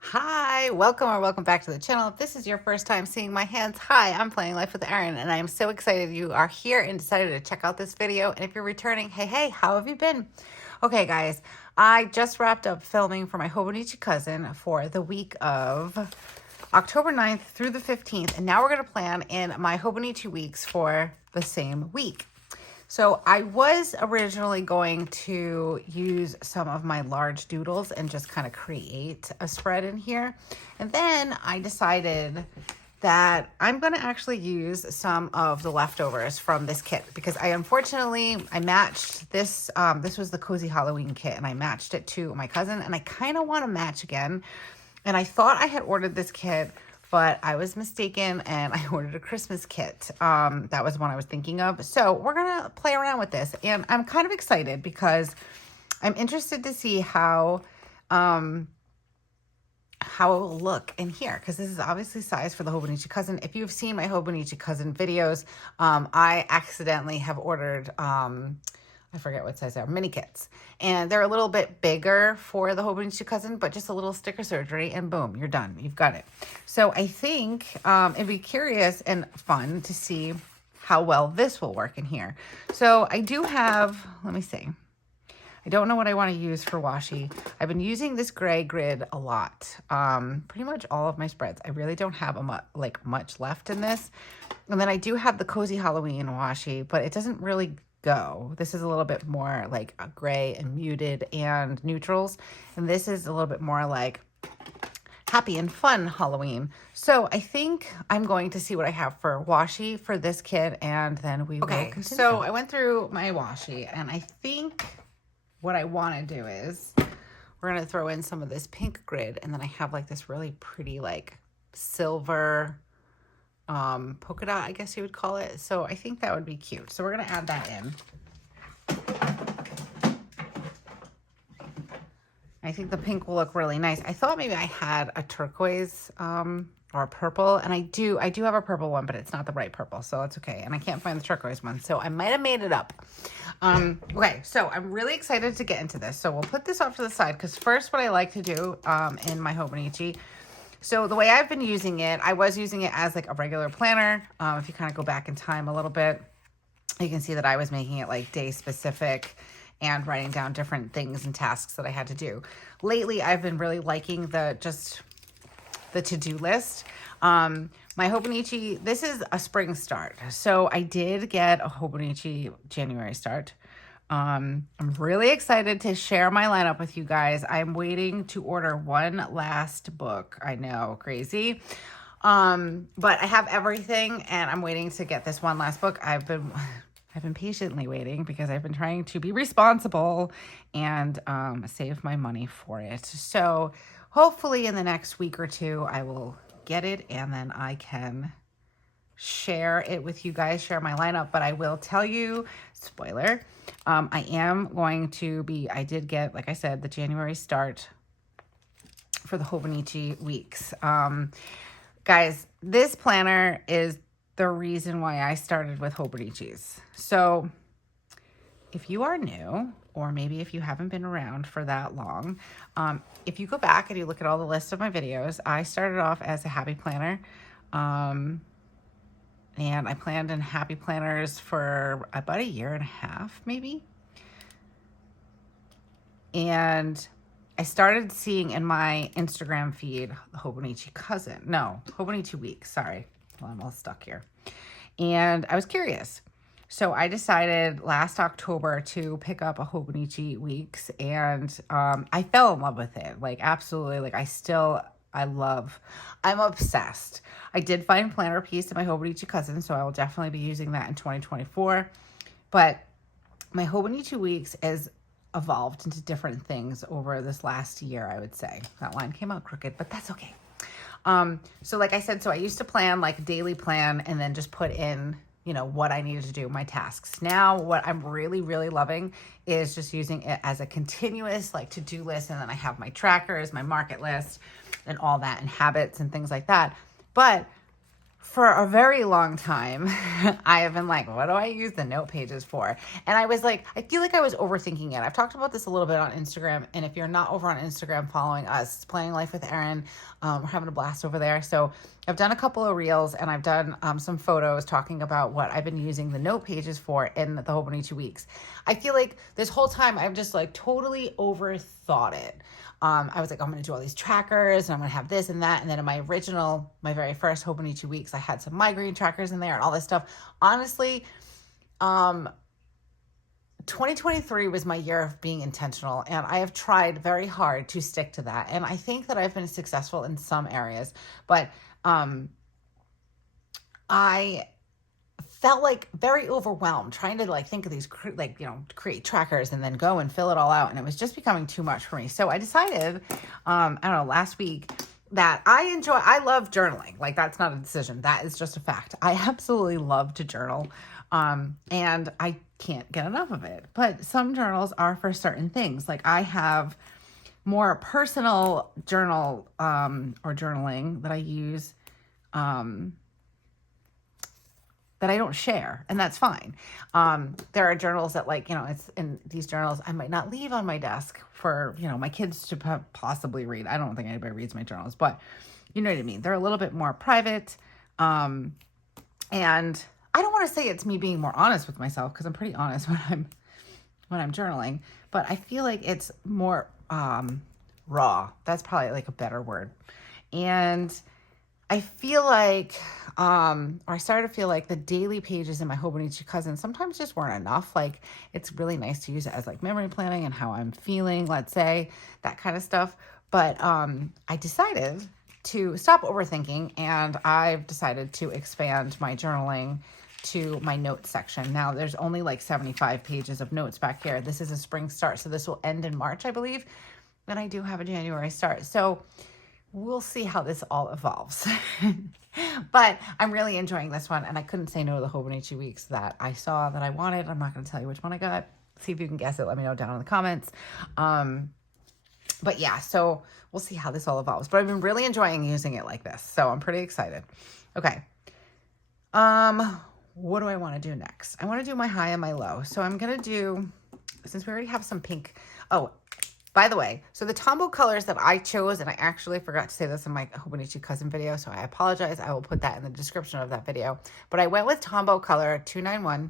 Hi, welcome back to the channel. If this is your first time seeing my hands, hi, I'm Playing Life with Erin, and I am so excited you are here and decided to check out this video. And if you're returning, hey, how have you been? Okay, guys, I just wrapped up filming for my Hobonichi Cousin for the week of October 9th through the 15th, and now we're going to plan in my Hobonichi Weeks for the same week. So I was originally going to use some of my large doodles and just kind of create a spread in here. And then I decided that I'm going to actually use some of the leftovers from this kit because I matched this. This was the Cozy Halloween kit, and I matched it to my cousin, and I kind of want to match again. And I thought I had ordered this kit, but I was mistaken and I ordered a Christmas kit. That was one I was thinking of. So we're going to play around with this. And I'm kind of excited because I'm interested to see how it will look in here. Because this is obviously size for the Hobonichi Cousin. If you've seen my Hobonichi Cousin videos, I accidentally have ordered... I forget what size they are, mini kits. And they're a little bit bigger for the Hobonichi Cousin, but just a little sticker surgery and boom, you're done. You've got it. So I think it'd be curious and fun to see how well this will work in here. So I do have, let me see. I don't know what I want to use for washi. I've been using this gray grid a lot. Pretty much all of my spreads. I really don't have much left in this. And then I do have the Cozy Halloween washi, but it doesn't really go. This is a little bit more like a gray and muted and neutrals. And this is a little bit more like happy and fun Halloween. So I think I'm going to see what I have for washi for this kit, and then we will continue. So I went through my washi, and I think what I want to do is we're going to throw in some of this pink grid, and then I have like this really pretty like silver polka dot, I guess you would call it. So I think that would be cute. So we're going to add that in. I think the pink will look really nice. I thought maybe I had a turquoise or a purple, and I do have a purple one, but it's not the right purple, so it's okay. And I can't find the turquoise one, so I might have made it up. Okay, so I'm really excited to get into this. So we'll put this off to the side because first what I like to do in my Hobonichi, so the way I've been using it, I was using it as like a regular planner. If you kind of go back in time a little bit, you can see that I was making it like day specific and writing down different things and tasks that I had to do. Lately, I've been really liking the to-do list. My Hobonichi, this is a spring start. So I did get a Hobonichi January start. I'm really excited to share my lineup with you guys. I'm waiting to order one last book. I know, crazy. But I have everything, and I'm waiting to get this one last book. I've been patiently waiting because I've been trying to be responsible and save my money for it. So hopefully in the next week or two, I will get it, and then I can share it with you guys, share my lineup. But I will tell you, spoiler, I am going to be, I did get, like I said, the January start for the Hobonichi Weeks. Guys, this planner is the reason why I started with Hobonichis. So if you are new, or maybe if you haven't been around for that long, if you go back and you look at all the lists of my videos, I started off as a happy planner. And I planned in happy planners for about a year and a half, maybe. And I started seeing in my Instagram feed the Hobonichi Cousin. No, Hobonichi Weeks, sorry. Well, I'm all stuck here. And I was curious. So I decided last October to pick up a Hobonichi Weeks, and I fell in love with it. Like, absolutely. Like, I'm obsessed. I did find planner piece in my Hobonichi Cousin, so I will definitely be using that in 2024. But my Hobonichi Weeks has evolved into different things over this last year, I would say. That line came out crooked, but that's okay. So like I said, so I used to plan like a daily plan and then just put in, you know, what I needed to do, my tasks. Now, what I'm really, really loving is just using it as a continuous like to-do list. And then I have my trackers, my market list and all that, and habits and things like that. But For a very long time, I have been like, what do I use the note pages for? And I was like, I feel like I was overthinking it. I've talked about this a little bit on Instagram. And if you're not over on Instagram following us, it's Planning Life with Erin. We're having a blast over there. So I've done a couple of reels and I've done some photos talking about what I've been using the note pages for in the Hobonichi Weeks. I feel like this whole time I've just like totally overthought it. I was like, I'm going to do all these trackers and I'm going to have this and that. And then in my very first Hobonichi Weeks, I had some migraine trackers in there and all this stuff. Honestly, 2023 was my year of being intentional, and I have tried very hard to stick to that. And I think that I've been successful in some areas, but I felt like very overwhelmed trying to like think of these create trackers and then go and fill it all out, and it was just becoming too much for me. So I decided I don't know, last week, that I love journaling. Like, that's not a decision, that is just a fact. I absolutely love to journal, and I can't get enough of it. But some journals are for certain things. Like, I have more personal journal or journaling that I use that I don't share, and that's fine. There are journals that, like, it's in these journals I might not leave on my desk for, my kids to possibly read. I don't think anybody reads my journals, but you know what I mean. They're a little bit more private. And I don't want to say it's me being more honest with myself, because I'm pretty honest when I'm journaling, but I feel like it's more raw. That's probably like a better word. And I feel like, or I started to feel like the daily pages in my Hobonichi Cousin sometimes just weren't enough. Like, it's really nice to use it as like memory planning and how I'm feeling, let's say, that kind of stuff. But I decided to stop overthinking, and I've decided to expand my journaling to my notes section. Now, there's only like 75 pages of notes back here. This is a spring start, so this will end in March, I believe. And I do have a January start. So we'll see how this all evolves. But I'm really enjoying this one, and I couldn't say no to the Hobonichi Weeks that I saw that I wanted. I'm not going to tell you which one I got. See if you can guess it. Let me know down in the comments. But yeah, so we'll see how this all evolves. But I've been really enjoying using it like this, so I'm pretty excited. Okay. What do I want to do next? I want to do my high and my low. So I'm going to do, since we already have some pink. Oh, by the way, so the Tombow colors that I chose, and I actually forgot to say this in my Hobonichi Cousin video, so I apologize. I will put that in the description of that video. But I went with Tombow color 291,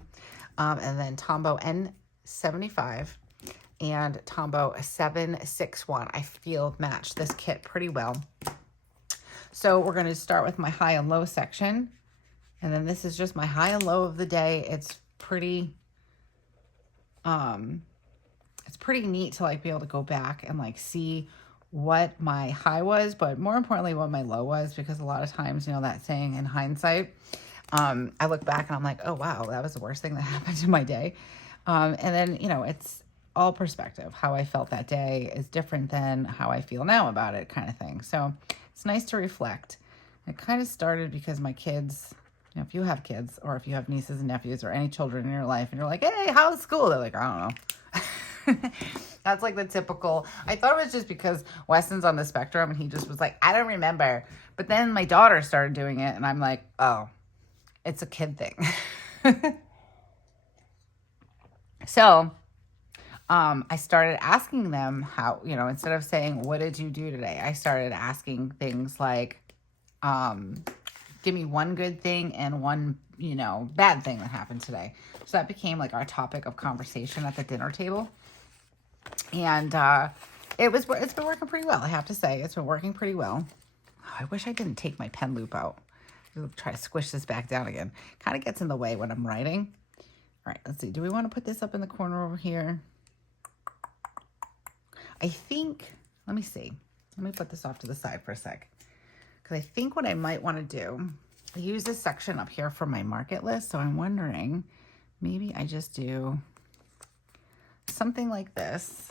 and then Tombow N75, and Tombow 761. I feel match this kit pretty well. So we're going to start with my high and low section. And then this is just my high and low of the day. It's pretty neat to like be able to go back and like see what my high was, but more importantly, what my low was, because a lot of times, that saying in hindsight, I look back and I'm like, oh wow, that was the worst thing that happened in my day. And then, it's all perspective. How I felt that day is different than how I feel now about it, kind of thing. So it's nice to reflect. It kind of started because my kids, if you have kids, or if you have nieces and nephews or any children in your life and you're like, hey, how's school? They're like, I don't know. That's like the typical. I thought it was just because Weston's on the spectrum and he just was like, I don't remember. But then my daughter started doing it and I'm like, oh, it's a kid thing. So I started asking them how, instead of saying, what did you do today? I started asking things like, give me one good thing and one, bad thing that happened today. So that became like our topic of conversation at the dinner table. And it's been working pretty well, I have to say. It's been working pretty well. Oh, I wish I didn't take my pen loop out. I'll try to squish this back down again. Kind of gets in the way when I'm writing. All right, let's see. Do we want to put this up in the corner over here? I think, let me see. Let me put this off to the side for a sec. Because I think what I might want to do, I use this section up here for my market list. So I'm wondering, maybe I just do something like this.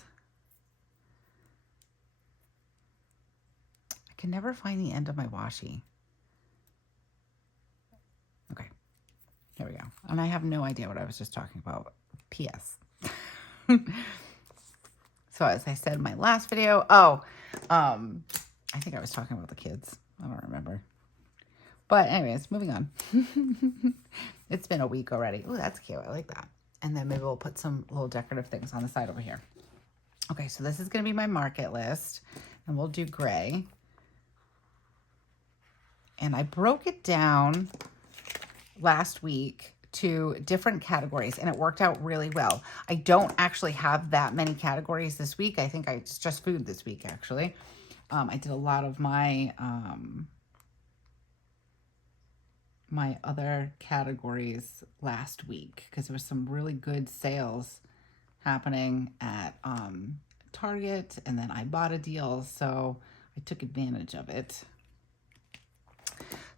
I can never find the end of my washi. Okay, here we go. And I have no idea what I was just talking about. P.S. So as I said in my last video, I think I was talking about the kids. I don't remember. But anyways, moving on. It's been a week already. Oh, that's cute. I like that. And then maybe we'll put some little decorative things on the side over here. Okay, so this is going to be my market list. And we'll do gray. And I broke it down last week to different categories, and it worked out really well. I don't actually have that many categories this week. I think it's just food this week, actually. I did a lot of my my other categories last week because there was some really good sales happening at Target and then Ibotta deals, so I took advantage of it.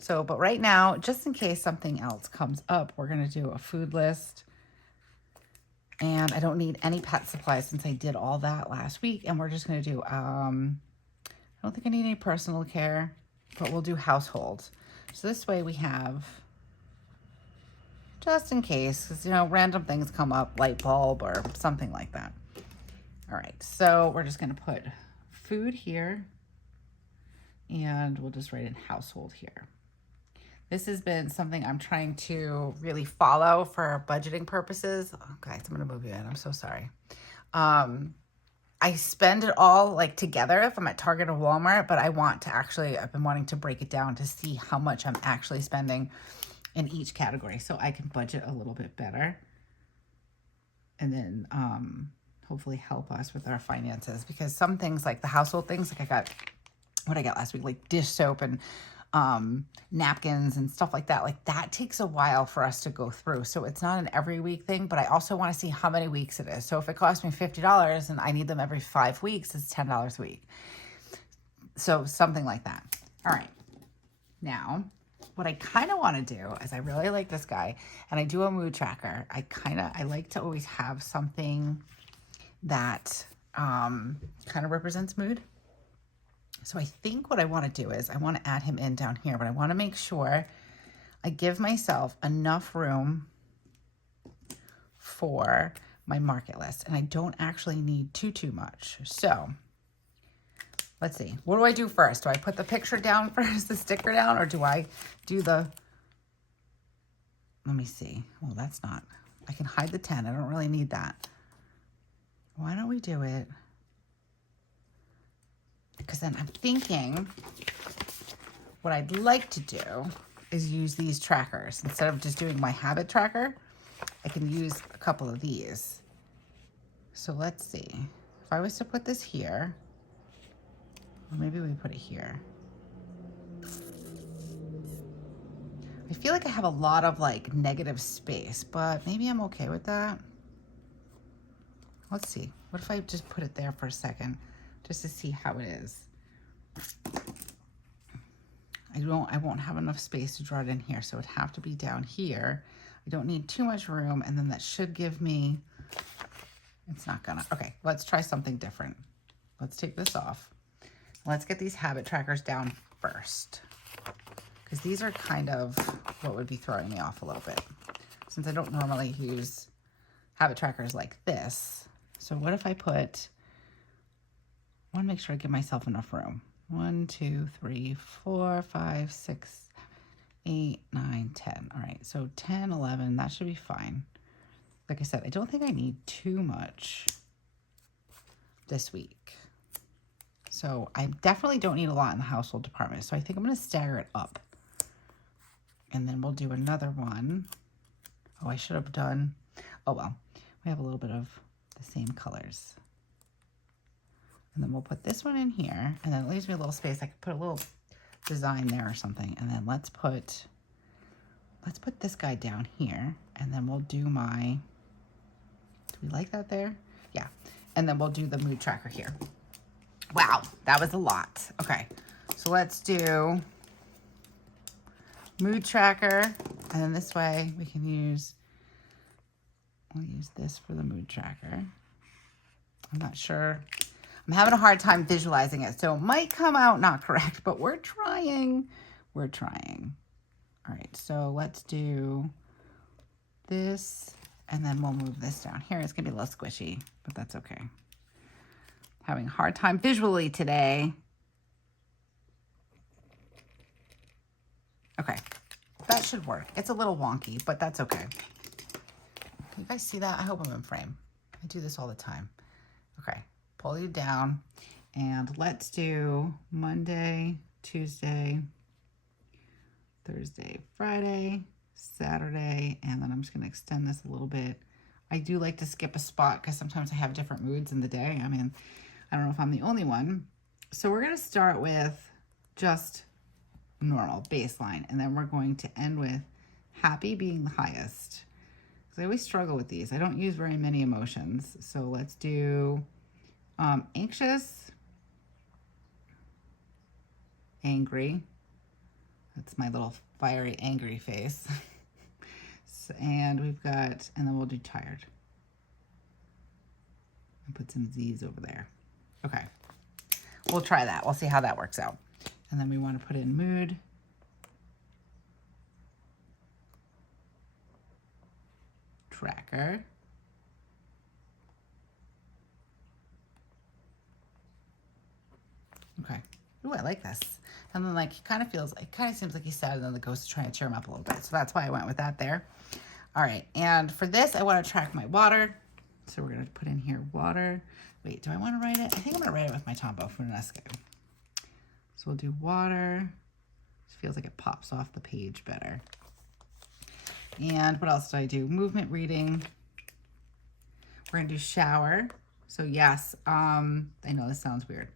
So, but right now, just in case something else comes up, we're going to do a food list. And I don't need any pet supplies since I did all that last week. And we're just going to do, I don't think I need any personal care, but we'll do household. So this way we have, just in case, because, you know, random things come up, light bulb or something like that. All right, so we're just going to put food here. And we'll just write in household here. This has been something I'm trying to really follow for budgeting purposes. Oh, guys, I'm going to move you in. I'm so sorry. I spend it all like together if I'm at Target or Walmart, but I want to actually, I've been wanting to break it down to see how much I'm actually spending in each category so I can budget a little bit better. And then hopefully help us with our finances, because some things like the household things, like I got, what I got last week, like dish soap and napkins and stuff like that takes a while for us to go through. So it's not an every week thing, but I also want to see how many weeks it is. So if it costs me $50 and I need them every 5 weeks, it's $10 a week. So something like that. All right. Now, what I kind of want to do is I really like this guy and I do a mood tracker. I like to always have something that kind of represents mood. So I think what I want to do is I want to add him in down here, but I want to make sure I give myself enough room for my market list. And I don't actually need too much. So let's see. What do I do first? Do I put the picture down first, the sticker down, or do I do the, let me see. Well, that's not, I can hide the 10. I don't really need that. Why don't we do it? Because then I'm thinking what I'd like to do is use these trackers. Instead of just doing my habit tracker, I can use a couple of these. So let's see. If I was to put this here, or maybe we put it here. I feel like I have a lot of like negative space, but maybe I'm okay with that. Let's see. What if I just put it there for a second? Just to see how it is. I won't have enough space to draw it in here, so it'd have to be down here. I don't need too much room, and then that should give me, it's not gonna, okay, let's try something different. Let's take this off. Let's get these habit trackers down first, because these are kind of what would be throwing me off a little bit, since I don't normally use habit trackers like this. So what if I put, I want to make sure I give myself enough room. 1, 2, 3, 4, 5, 6, 8, 9, 10. All right, so 10, 11, that should be fine. Like I said, I don't think I need too much this week. So I definitely don't need a lot in the household department. So I think I'm going to stagger it up. And then we'll do another one. Oh, I should have done, oh well, we have a little bit of the same colors. And then we'll put this one in here, and then it leaves me a little space. I could put a little design there or something. And then let's put this guy down here, and then we'll do my, do we like that there? Yeah. And then we'll do the mood tracker here. Wow, that was a lot. Okay, so let's do mood tracker, and then this way we can use, we'll use this for the mood tracker. I'm not sure. I'm having a hard time visualizing it, so it might come out not correct, but we're trying. We're trying. All right, so let's do this, and then we'll move this down here. It's gonna be a little squishy, but that's okay. Having a hard time visually today. Okay, that should work. It's a little wonky, but that's okay. Can you guys see that? I hope I'm in frame. I do this all the time. Okay, pull you down, and let's do Monday, Tuesday, Thursday, Friday, Saturday, and then I'm just going to extend this a little bit. I do like to skip a spot because sometimes I have different moods in the day. I mean, I don't know if I'm the only one. So we're going to start with just normal baseline, and then we're going to end with happy being the highest. Because I always struggle with these. I don't use very many emotions. So let's do anxious, angry. That's my little fiery, angry face. And we've got, and then we'll do tired. And put some Z's over there. Okay. We'll try that. We'll see how that works out. And then we want to put in mood. Tracker. Okay. Ooh, I like this. And then like, it kind of seems like he's sad, and then the ghost is trying to cheer him up a little bit. So that's why I went with that there. All right. And for this, I want to track my water. So we're going to put in here water. Wait, do I want to write it? I think I'm going to write it with my Tombow Funesco. So we'll do water. It feels like it pops off the page better. And what else do I do? Movement reading. We're going to do shower. So yes, I know this sounds weird,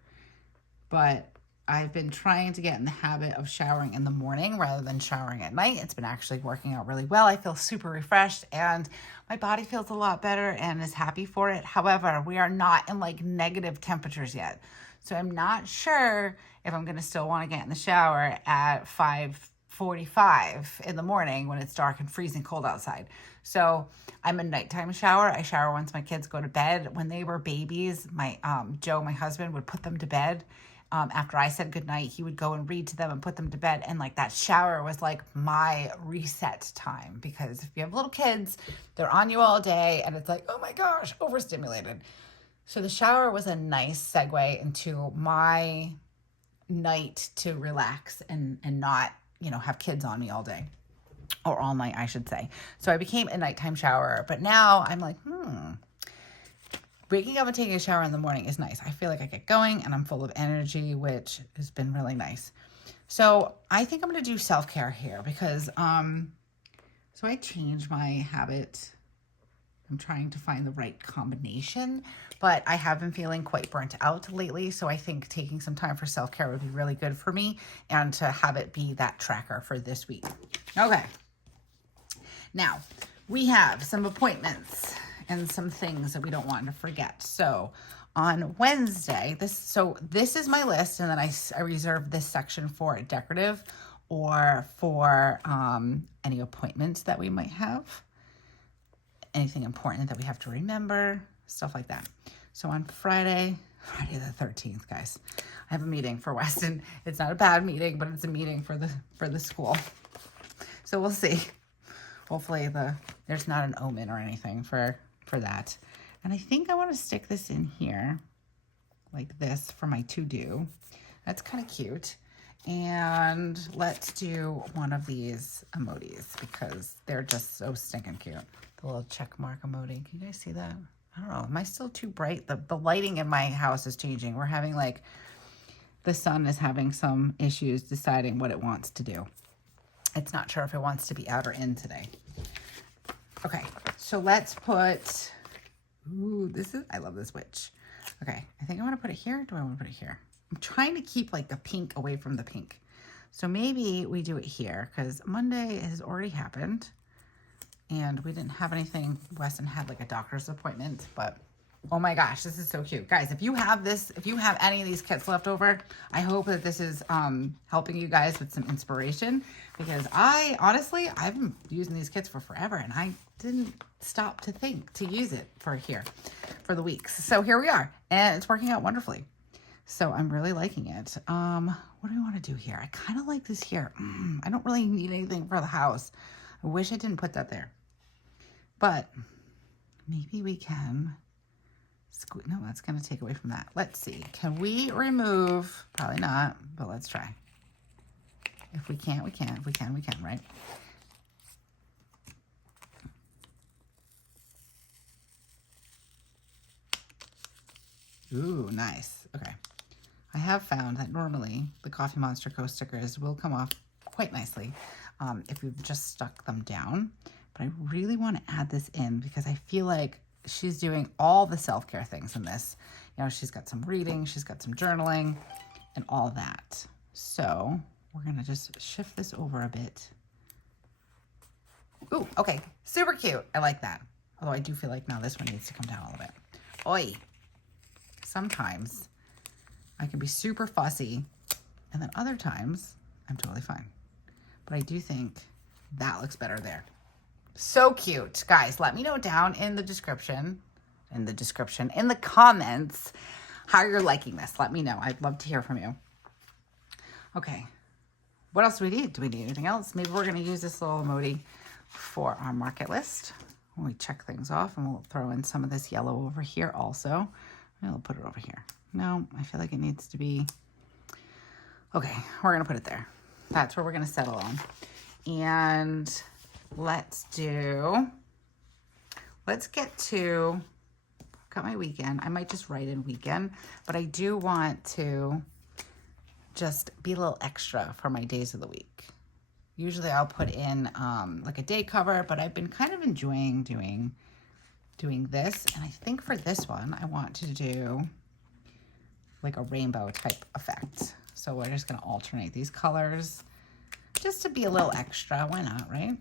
but I've been trying to get in the habit of showering in the morning rather than showering at night. It's been actually working out really well. I feel super refreshed and my body feels a lot better and is happy for it. However, we are not in like negative temperatures yet. So I'm not sure if I'm going to still want to get in the shower at 5:45 in the morning when it's dark and freezing cold outside. So I'm a nighttime shower. I shower once my kids go to bed. When they were babies, my Joe, my husband, would put them to bed. After I said goodnight, he would go and read to them and put them to bed. And like that shower was like my reset time, because if you have little kids, they're on you all day and it's like, oh my gosh, overstimulated. So the shower was a nice segue into my night to relax and not, you know, have kids on me all day, or all night, I should say. So I became a nighttime shower, but now I'm like, waking up and taking a shower in the morning is nice. I feel like I get going and I'm full of energy, which has been really nice. So I think I'm going to do self-care here because, so I changed my habit. I'm trying to find the right combination, but I have been feeling quite burnt out lately. So I think taking some time for self-care would be really good for me, and to have it be that tracker for this week. Okay. Now we have some appointments and some things that we don't want to forget. So on Wednesday, this is my list, and then I reserve this section for decorative or for any appointments that we might have, anything important that we have to remember, stuff like that. So on Friday the 13th, guys, I have a meeting for Weston. It's not a bad meeting, but it's a meeting for the school. So we'll see. Hopefully there's not an omen or anything for that. And I think I want to stick this in here like this for my to-do. That's kind of cute. And let's do one of these emojis because they're just so stinking cute. The little check mark emoji. Can you guys see that? I don't know. Am I still too bright? The lighting in my house is changing. We're having like, the sun is having some issues deciding what it wants to do. It's not sure if it wants to be out or in today. Okay, so let's put, I love this witch. Okay, I think I want to put it here. Do I want to put it here? I'm trying to keep like the pink away from the pink. So maybe we do it here because Monday has already happened and we didn't have anything. Weston had like a doctor's appointment, but oh my gosh, this is so cute. Guys, if you have any of these kits left over, I hope that this is helping you guys with some inspiration, because I've been using these kits for forever and I didn't stop to think to use it for the weeks. So here we are and it's working out wonderfully. So I'm really liking it. What do we want to do here? I kind of like this here. I don't really need anything for the house. I wish I didn't put that there, but maybe we can. No, that's going to take away from that. Let's see. Can we remove? Probably not, but let's try. If we can't, we can. If we can, we can, right? Ooh, nice. Okay. I have found that normally the TheCoffeeMonsterzco stickers will come off quite nicely if we've just stuck them down. But I really want to add this in because I feel like she's doing all the self-care things in this. You know, she's got some reading, she's got some journaling, and all that. So we're going to just shift this over a bit. Ooh, okay. Super cute. I like that. Although I do feel like now this one needs to come down a little bit. Oi. Sometimes I can be super fussy, and then other times I'm totally fine. But I do think that looks better there. So cute. Guys, let me know down in the description, in the comments, how you're liking this. Let me know. I'd love to hear from you. Okay. What else do we need? Do we need anything else? Maybe we're going to use this little emoji for our market list. When we check things off, and we'll throw in some of this yellow over here also. We'll put it over here. No, I feel like it needs to be, okay, we're going to put it there. That's where we're going to settle on. And let's get to, got my weekend. I might just write in weekend, but I do want to just be a little extra for my days of the week. Usually I'll put in like a day cover, but I've been kind of enjoying doing this. And I think for this one, I want to do like a rainbow type effect. So we're just going to alternate these colors just to be a little extra. Why not, right?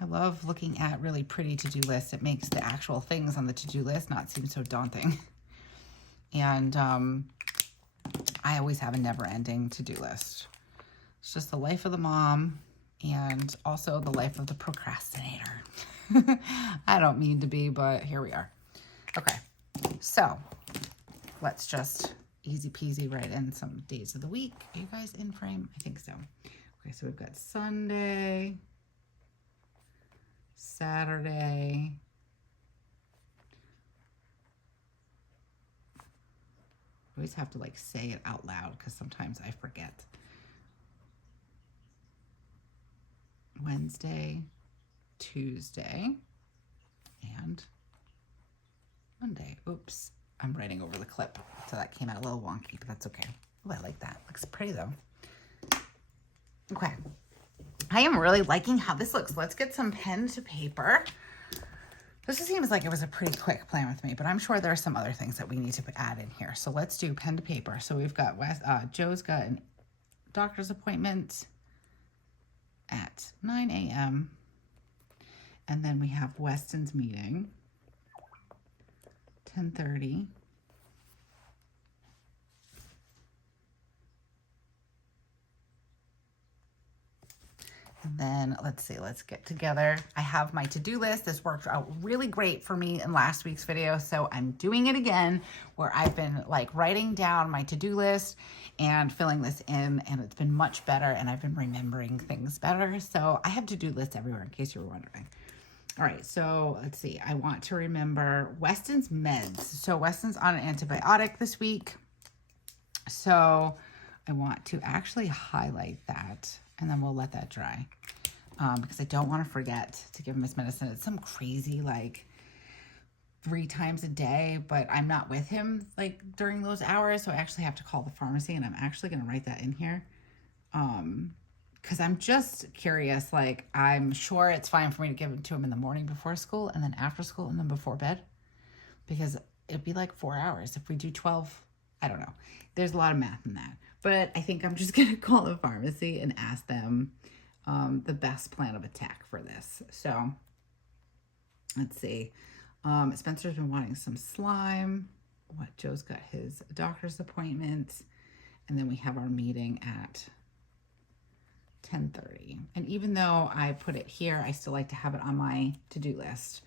I love looking at really pretty to-do lists. It makes the actual things on the to-do list not seem so daunting. And I always have a never-ending to-do list. It's just the life of the mom and also the life of the procrastinator. I don't mean to be, but here we are. Okay, so let's just easy peasy write in some days of the week. Are you guys in frame? I think so. Okay, so we've got Sunday, Saturday, I always have to like say it out loud because sometimes I forget. Wednesday, Tuesday, and Monday. Oops, I'm writing over the clip, so that came out a little wonky, but that's okay. Oh, I like that. Looks pretty though. Okay, I am really liking how this looks. Let's get some pen to paper. This just seems like it was a pretty quick plan with me, but I'm sure there are some other things that we need to add in here. So let's do pen to paper. So we've got Joe's got a doctor's appointment at 9 a.m. And then we have Weston's meeting, 10:30. And then let's see, let's get together. I have my to-do list. This worked out really great for me in last week's video, so I'm doing it again where I've been like writing down my to-do list and filling this in, and it's been much better, and I've been remembering things better. So I have to-do lists everywhere in case you were wondering. All right, so let's see. I want to remember Weston's meds. So Weston's on an antibiotic this week. So I want to actually highlight that, and then we'll let that dry because I don't want to forget to give him his medicine. It's some crazy, like 3 times a day, but I'm not with him like during those hours. So I actually have to call the pharmacy, and I'm actually going to write that in here. Because I'm just curious, like, I'm sure it's fine for me to give it to him in the morning before school, and then after school, and then before bed, because it'd be like 4 hours. If we do 12, I don't know. There's a lot of math in that. But I think I'm just going to call the pharmacy and ask them the best plan of attack for this. So let's see. Spencer's been wanting some slime. Joe's got his doctor's appointment. And then we have our meeting at 10:30. And even though I put it here, I still like to have it on my to-do list.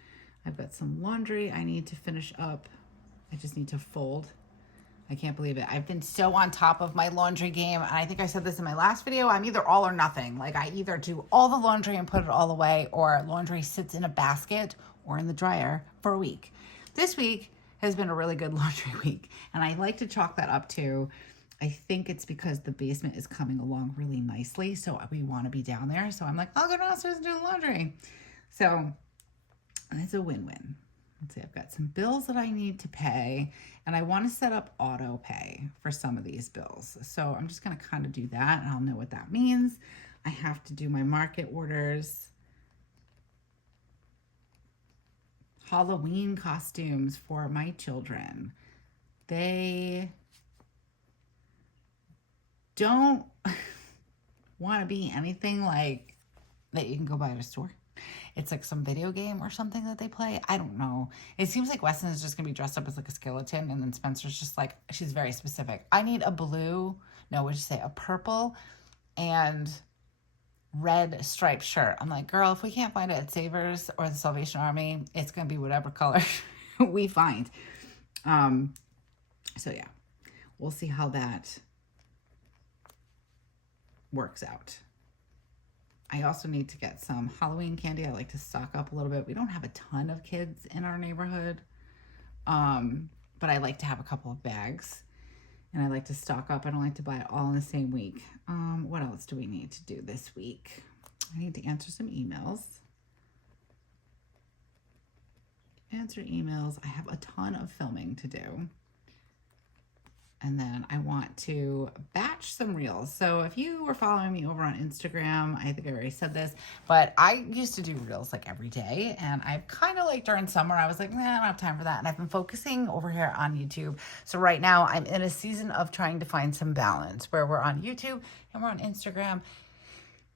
I've got some laundry I need to finish up. I just need to fold. I can't believe it. I've been so on top of my laundry game. And I think I said this in my last video. I'm either all or nothing. Like, I either do all the laundry and put it all away, or laundry sits in a basket or in the dryer for a week. This week has been a really good laundry week. And I like to chalk that up to I think it's because the basement is coming along really nicely, so we want to be down there. So I'm like, I'll go downstairs and do the laundry. So it's a win-win. Let's see, I've got some bills that I need to pay, and I want to set up auto pay for some of these bills. So I'm just going to kind of do that, and I'll know what that means. I have to do my market orders. Halloween costumes for my children. They don't want to be anything like that you can go buy at a store. It's like some video game or something that they play. I don't know. It seems like Weston is just going to be dressed up as like a skeleton, and then Spencer's just like, she's very specific. I need a blue, no, what'd you say, a purple and red striped shirt. I'm like, girl, if we can't find it at Savers or the Salvation Army, it's going to be whatever color we find. So yeah, we'll see how that works out. I also need to get some Halloween candy. I like to stock up a little bit. We don't have a ton of kids in our neighborhood, but I like to have a couple of bags, and I like to stock up. I don't like to buy it all in the same week. What else do we need to do this week? I need to answer some emails. Answer emails. I have a ton of filming to do. And then I want to batch some reels. So if you were following me over on Instagram, I think I already said this, but I used to do reels like every day. And I've kind of like during summer, I was like, nah, I don't have time for that. And I've been focusing over here on YouTube. So right now I'm in a season of trying to find some balance where we're on YouTube and we're on Instagram.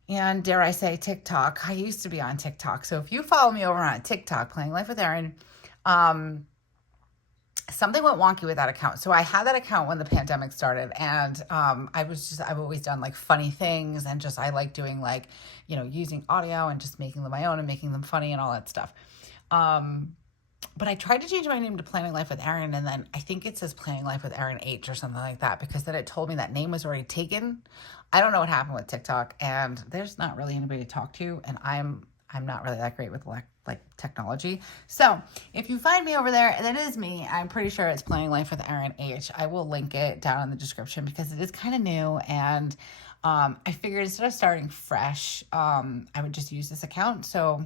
And dare I say TikTok. I used to be on TikTok. So if you follow me over on TikTok, Planning Life with Erin, something went wonky with that account. So I had that account when the pandemic started, and I've always done like funny things, and just I like doing like, you know, using audio and just making them my own and making them funny and all that stuff. But I tried to change my name to Planning Life with Erin, and then I think it says Planning Life with Erin H or something like that, because then it told me that name was already taken. I don't know what happened with TikTok, and there's not really anybody to talk to, and I'm not really that great with like technology. So if you find me over there, that is me. I'm pretty sure it's Planning Life with Erin H. I will link it down in the description because it is kind of new, and I figured instead of starting fresh, I would just use this account. So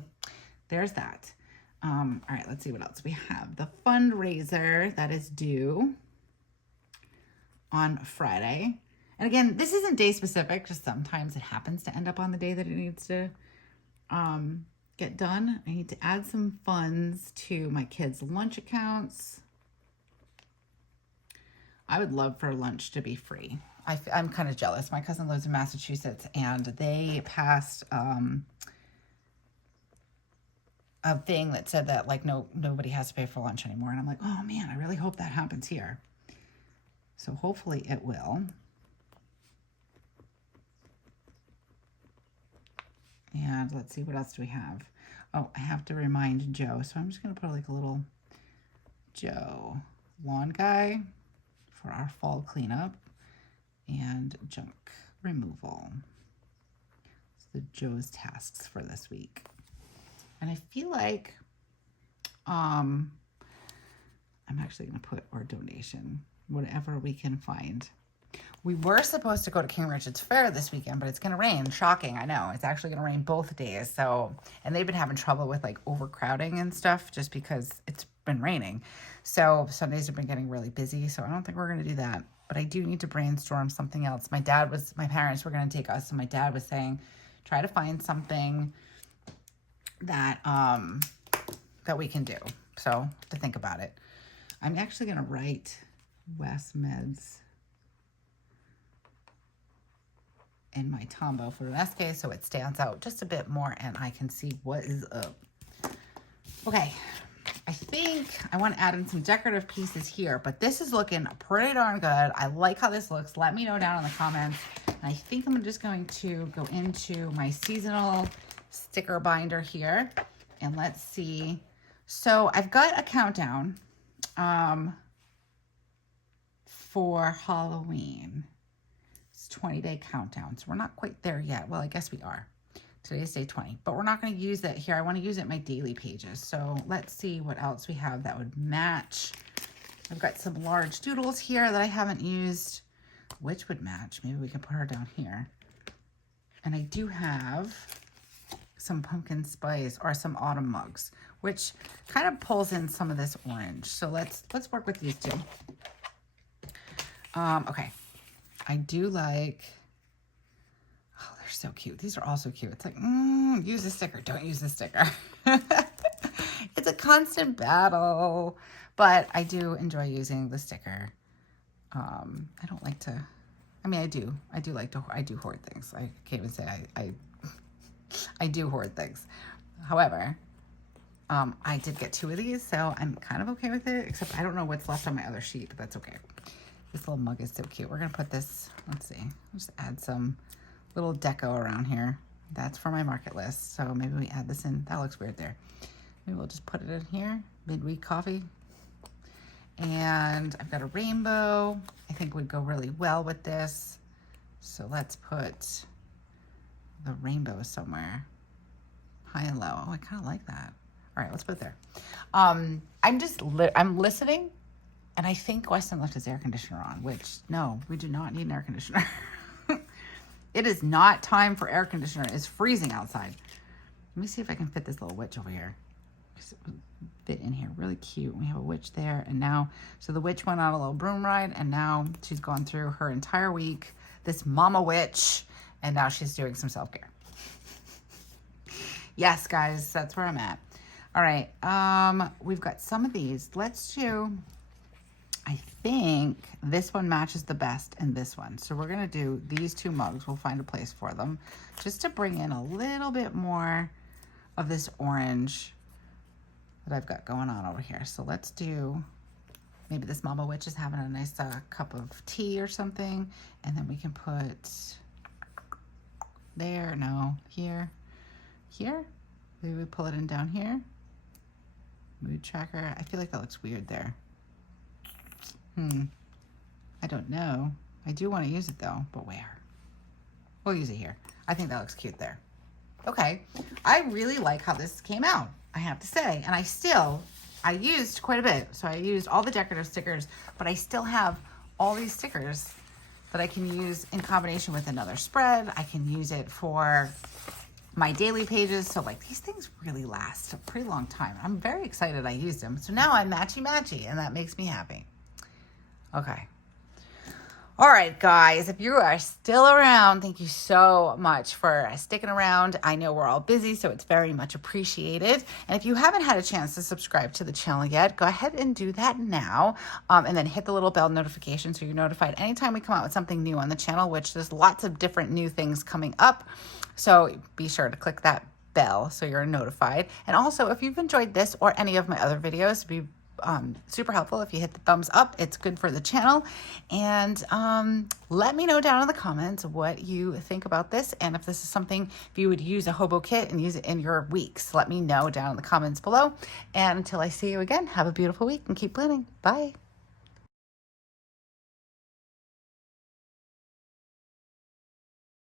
there's that. All right, let's see what else we have. The fundraiser that is due on Friday. And again, this isn't day specific, just sometimes it happens to end up on the day that it needs to get done. I need to add some funds to my kids' lunch accounts. I would love for lunch to be free. I'm kind of jealous. My cousin lives in Massachusetts, and they passed a thing that said that like nobody has to pay for lunch anymore. And I'm like, oh man, I really hope that happens here. So hopefully it will. And let's see, what else do we have? Oh, I have to remind Joe. So I'm just going to put like a little Joe lawn guy for our fall cleanup and junk removal. So Joe's tasks for this week. And I feel like I'm actually going to put our donation, whatever we can find. We were supposed to go to King Richard's Fair this weekend, but it's going to rain. Shocking, I know. It's actually going to rain both days. So, and they've been having trouble with like overcrowding and stuff just because it's been raining. So Sundays have been getting really busy. So I don't think we're going to do that. But I do need to brainstorm something else. My parents were going to take us, and my dad was saying, try to find something that that we can do. So to think about it. I'm actually going to write West Meds in my Tombow for an SK so it stands out just a bit more and I can see what is up. Okay, I think I want to add in some decorative pieces here, but this is looking pretty darn good. I like how this looks. Let me know down in the comments. And I think I'm just going to go into my seasonal sticker binder here and let's see. So I've got a countdown for Halloween. 20-day countdown. So we're not quite there yet. Well, I guess we are. Today's day 20, but we're not going to use it here. I want to use it in my daily pages. So let's see what else we have that would match. I've got some large doodles here that I haven't used. which would match. Maybe we can put her down here. And I do have some pumpkin spice or some autumn mugs, which kind of pulls in some of this orange. So let's work with these two. Okay. I do like, oh, they're so cute. These are all so cute. It's like, use the sticker. Don't use the sticker. It's a constant battle, but I do enjoy using the sticker. I don't like to, I mean, I do like to, I do hoard things. I can't even say I do hoard things. However, I did get 2 of these, so I'm kind of okay with it, except I don't know what's left on my other sheet, but that's okay. This little mug is so cute. We're going to put this, let's see, just add some little deco around here. That's for my market list, so maybe we add this in. That looks weird there. Maybe we'll just put it in here, midweek coffee. And I've got a rainbow. I think would go really well with this. So let's put the rainbow somewhere. High and low. Oh, I kind of like that. All right, let's put it there. I'm listening, and I think Weston left his air conditioner on, which, no, we do not need an air conditioner. It is not time for air conditioner. It's freezing outside. Let me see if I can fit this little witch over here. Fit in here, really cute. We have a witch there, and now, so the witch went on a little broom ride, and now she's gone through her entire week, this mama witch, and now she's doing some self-care. Yes, guys, that's where I'm at. All right, we've got some of these. Let's do, I think this one matches the best in this one. So we're gonna do these 2 mugs. We'll find a place for them just to bring in a little bit more of this orange that I've got going on over here. So let's do, maybe this mama witch is having a nice cup of tea or something. And then we can put there, no, here. Maybe we pull it in down here. Mood tracker. I feel like that looks weird there. I don't know. I do want to use it though, but where? We'll use it here. I think that looks cute there. Okay. I really like how this came out, I have to say. And I used quite a bit. So I used all the decorative stickers, but I still have all these stickers that I can use in combination with another spread. I can use it for my daily pages. So like these things really last a pretty long time. I'm very excited I used them. So now I'm matchy-matchy, and that makes me happy. Okay. All right, guys, if you are still around, thank you so much for sticking around. I know we're all busy, so it's very much appreciated. And if you haven't had a chance to subscribe to the channel yet, go ahead and do that now. And then hit the little bell notification so you're notified anytime we come out with something new on the channel, which there's lots of different new things coming up. So be sure to click that bell so you're notified. And also, if you've enjoyed this or any of my other videos, it'd be super helpful if you hit the thumbs up. It's good for the channel. And let me know down in the comments what you think about this, and if this is something, if you would use a hobo kit and use it in your weeks. Let me know down in the comments below. And until I see you again, have a beautiful week and keep planning. Bye.